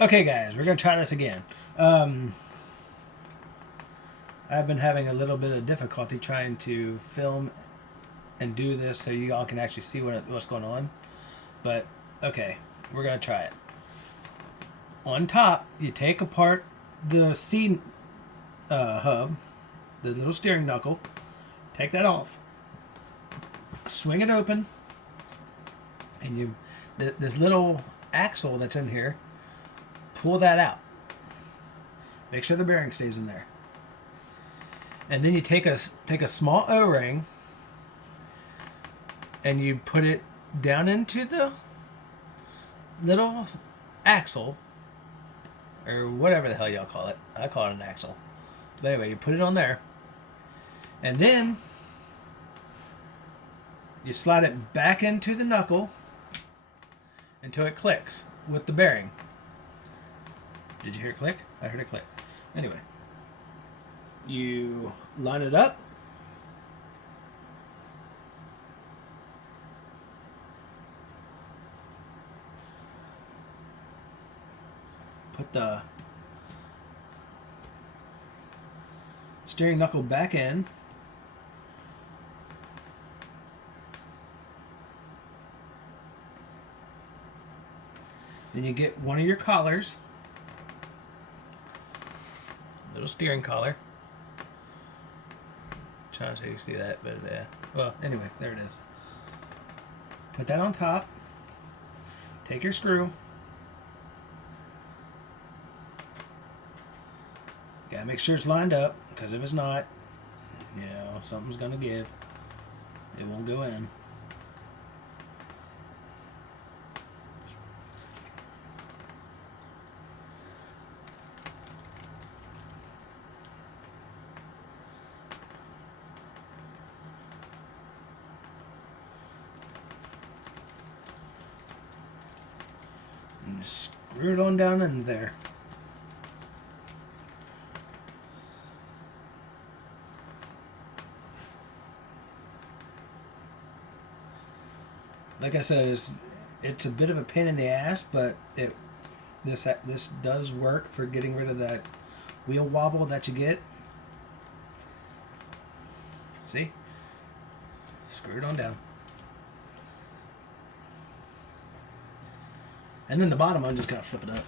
Okay, guys, we're gonna try this again. I've been having a little bit of difficulty trying to film and do this so you all can actually see what's going on. But okay, we're gonna try it. On top, you take apart the C hub, the little steering knuckle. Take that off. Swing it open, and this little axle that's in here. Pull that out. Make sure the bearing stays in there. And then you take a small O-ring and you put it down into the little axle, or whatever the hell y'all call it. I call it an axle. But anyway, you put it on there, and then you slide it back into the knuckle until it clicks with the bearing. Did you hear it click? I heard it click. Anyway, you line it up. Put the steering knuckle back in. Then you get one of your collars. Little steering collar. Trying to see that, but well, anyway, there it is. Put that on top. Take your screw. Gotta make sure it's lined up, because if it's not, something's gonna give. It won't go in. And just screw it on down in there. Like I said, it's a bit of a pain in the ass, but this does work for getting rid of that wheel wobble that you get. See? Screw it on down. And then the bottom, I'm just going to flip it up.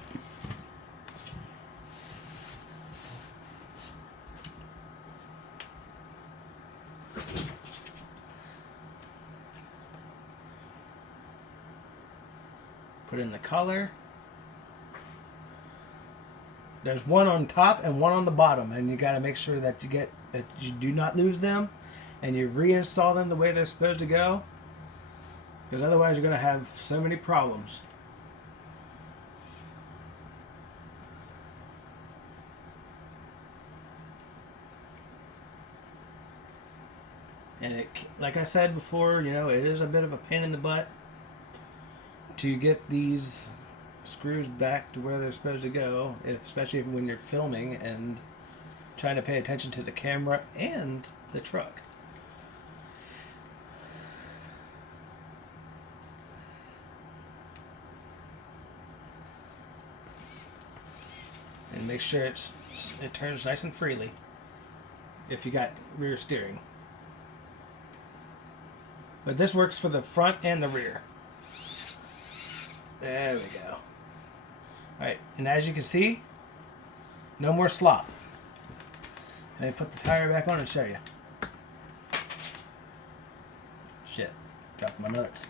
Put in the collar. There's one on top and one on the bottom, and you got to make sure that you do not lose them, and you reinstall them the way they're supposed to go, because otherwise you're going to have so many problems. And like I said before, it is a bit of a pain in the butt to get these screws back to where they're supposed to go, especially when you're filming and trying to pay attention to the camera and the truck. And make sure it turns nice and freely if you got rear steering. But this works for the front and the rear. There we go. Alright, and as you can see, no more slop. Let me put the tire back on and show you. Shit, dropped my nuts.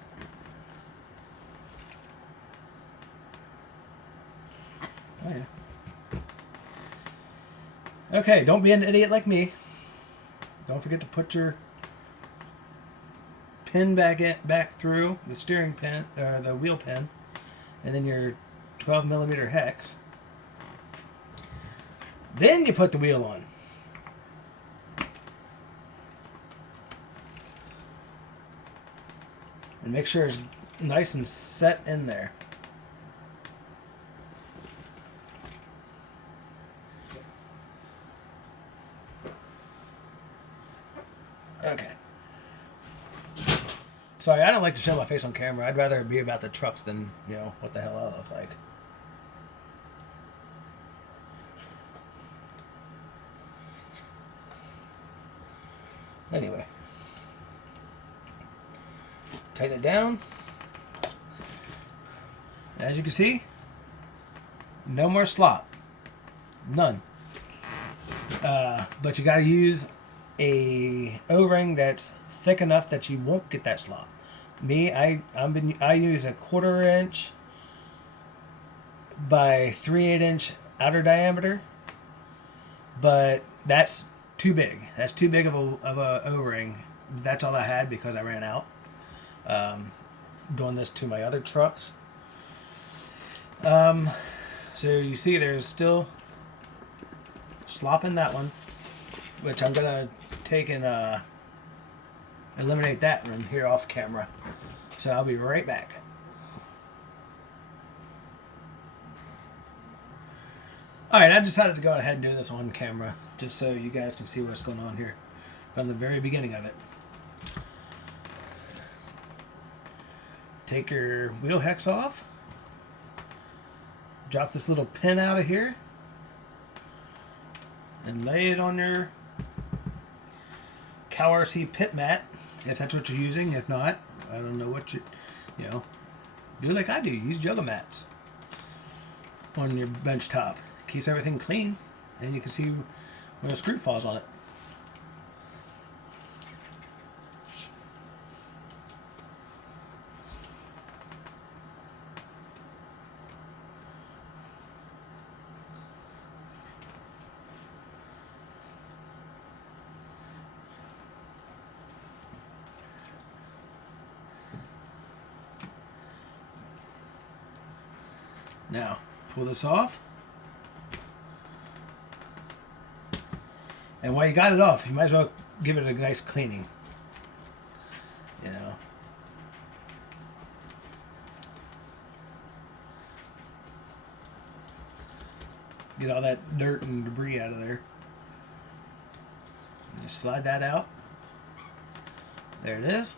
Oh yeah. Okay, don't be an idiot like me. Don't forget to put your pin back through the steering pin, or the wheel pin, and then your 12mm hex. Then you put the wheel on. And make sure it's nice and set in there. Okay. Sorry, I don't like to show my face on camera. I'd rather it be about the trucks than, what the hell I look like. Anyway, tighten it down. As you can see, no more slop. None. But you got to use a O-ring that's thick enough that you won't get that slop. Me, I use a 1/4 inch by 3/8 inch outer diameter, but that's too big. That's too big of a O-ring. That's all I had because I ran out. Doing this to my other trucks. So you see there's still slop in that one, which I'm gonna take and eliminate that one here off camera. So I'll be right back. Alright, I decided to go ahead and do this on camera just so you guys can see what's going on here from the very beginning of it. Take your wheel hex off. Drop this little pin out of here and lay it on your CalRC pit mat if that's what you're using. If not, I don't know what you know, do like I do. Use yoga mats on your bench top. Keeps everything clean, and you can see when a screw falls on it. Now, pull this off. And while you got it off, you might as well give it a nice cleaning. You know. Get all that dirt and debris out of there. And just slide that out. There it is.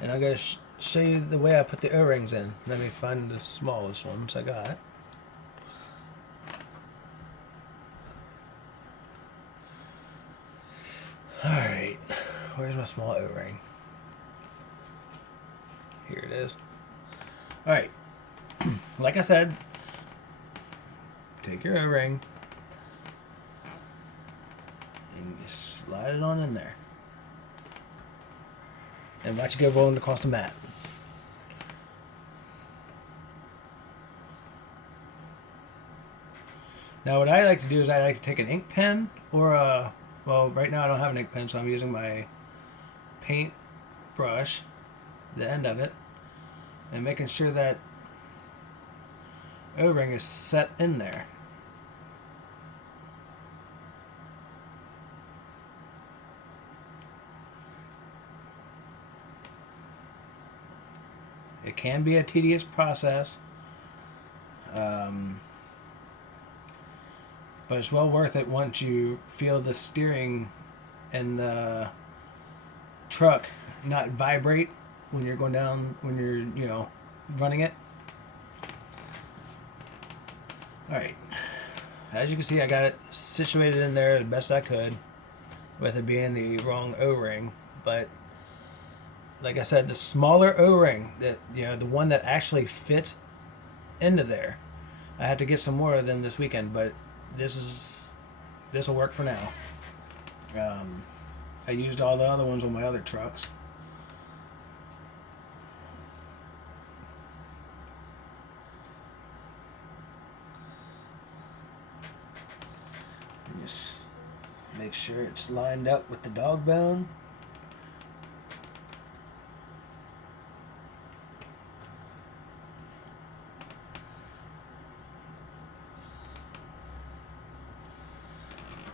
And I'm going to show you the way I put the O-rings in. Let me find the smallest ones I got. Alright, where's my small O-ring? Here it is. Alright, like I said, take your O-ring and you slide it on in there. And watch it go rolling across the mat. Now what I like to do is I like to take an ink pen or a, well, right now I don't have an ink pen, so I'm using my paint brush, the end of it, and making sure that O-ring is set in there. It can be a tedious process, but it's well worth it once you feel the steering and the truck not vibrate when you're going down, when you're, you know, running it. Alright, as you can see, I got it situated in there the best I could with it being the wrong O-ring, but like I said, the smaller O-ring, that, you know, the one that actually fits into there, I have to get some more than this weekend, but this will work for now. I used all the other ones on my other trucks. And just make sure it's lined up with the dog bone.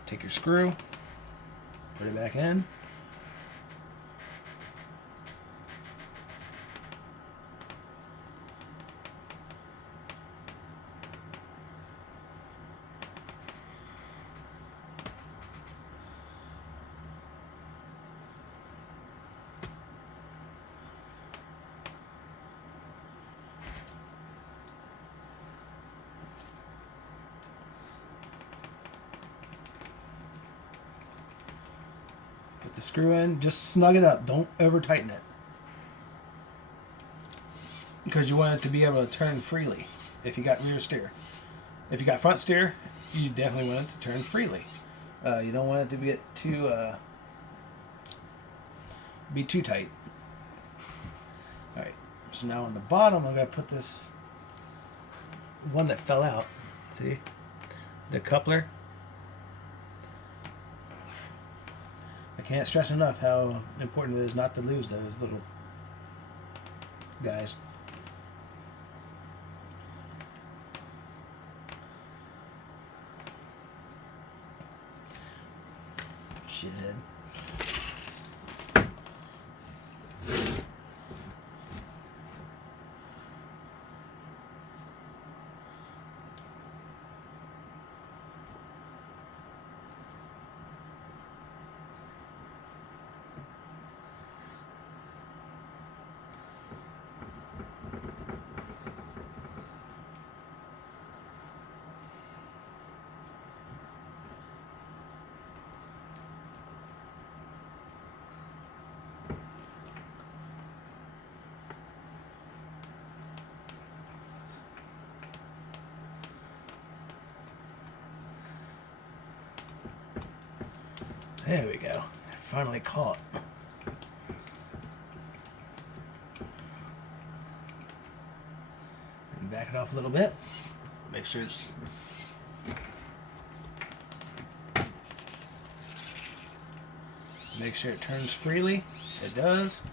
Take your screw, put it back in. the screw in, just snug it up. Don't over tighten it. Because you want it to be able to turn freely if you got rear steer. If you got front steer, you definitely want it to turn freely. You don't want it to be too tight. Alright, so now on the bottom I'm going to put this one that fell out. See? The coupler. I can't stress enough how important it is not to lose those little guys. Shithead. There we go. Finally caught. And back it off a little bit. Make sure it turns freely. It does.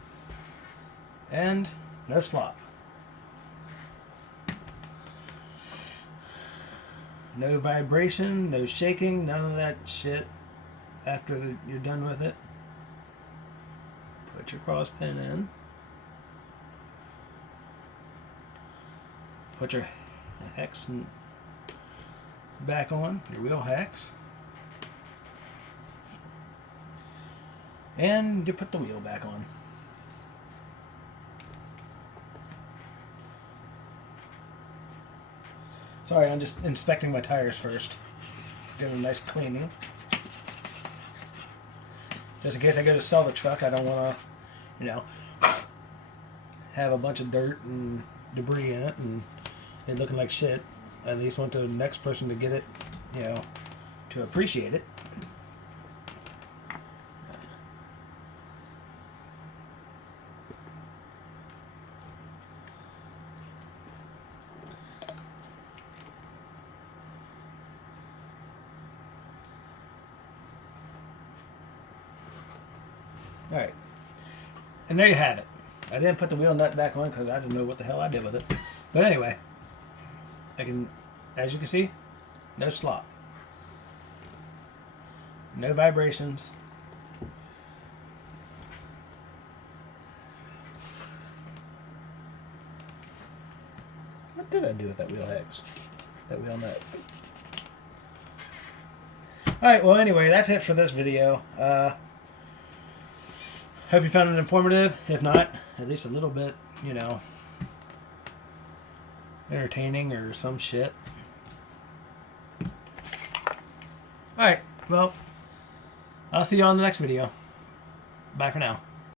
And no slop. No vibration, no shaking, none of that shit. After you're done with it, put your cross pin in. Put your hex back on, your wheel hex. And you put the wheel back on. Sorry, I'm just inspecting my tires first. Giving a nice cleaning. Just in case I go to sell the truck, I don't want to, have a bunch of dirt and debris in it and it looking like shit. I at least want the next person to get it, to appreciate it. Alright, and there you have it. I didn't put the wheel nut back on because I didn't know what the hell I did with it. But anyway, as you can see, no slop. No vibrations. What did I do with that wheel hex? That wheel nut. Alright, well anyway, that's it for this video. Hope you found it informative. If not, at least a little bit, entertaining or some shit. Alright, well, I'll see you on the next video. Bye for now.